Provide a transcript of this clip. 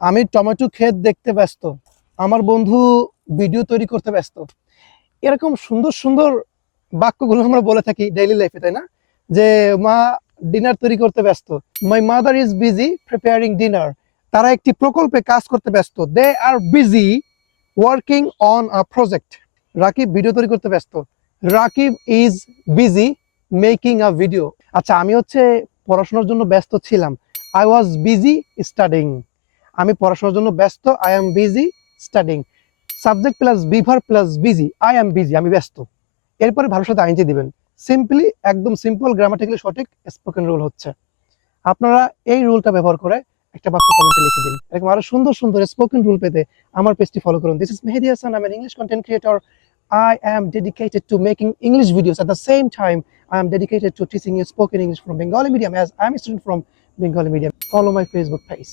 আমি টমেটো ক্ষেত দেখতে ব্যস্ত, আমার বন্ধু ভিডিও তৈরি করতে ব্যস্ত। এরকম সুন্দর সুন্দর বাক্যগুলো আমরা বলে থাকি ডেইলি লাইফে, তাই না? যে মা ডিনার তৈরি করতে ব্যস্ত, my mother is busy preparing dinner. তারা একটি প্রকল্পে কাজ করতে ব্যস্ত, they are busy working on a project. Rakib video তৈরি করতে ব্যস্ত, Rakib is busy making a video. আচ্ছা, আমি হচ্ছে পড়াশোনার জন্য ব্যস্ত ছিলাম, আই ওয়াজ বিজি স্টাডিং। আমি পড়াশোনার জন্য ব্যস্ত, I am busy studying. Subject plus বিভার plus busy, I am busy, আমি ব্যস্ত। এরপরে ভালোর সাথে আইনজি দিবেন। সিম্পলি, একদম সিম্পল, গ্রামাটিক্যালি সঠিক স্পোকেন রুল হচ্ছে। আপনারা এই রুলটা ব্যবহার করে একটা বাক্য কমেন্টে লিখে দিন। এরকম আরো সুন্দর সুন্দর স্পোকেন রুল পেতে আমার পেজটি ফলো করুন। This is Mehedi Hasan, I am an English content creator. I am dedicated to making English videos. At the same time, I am dedicated to teaching you spoken English from Bengali medium, as I am a student from Bengali medium. Follow my Facebook page.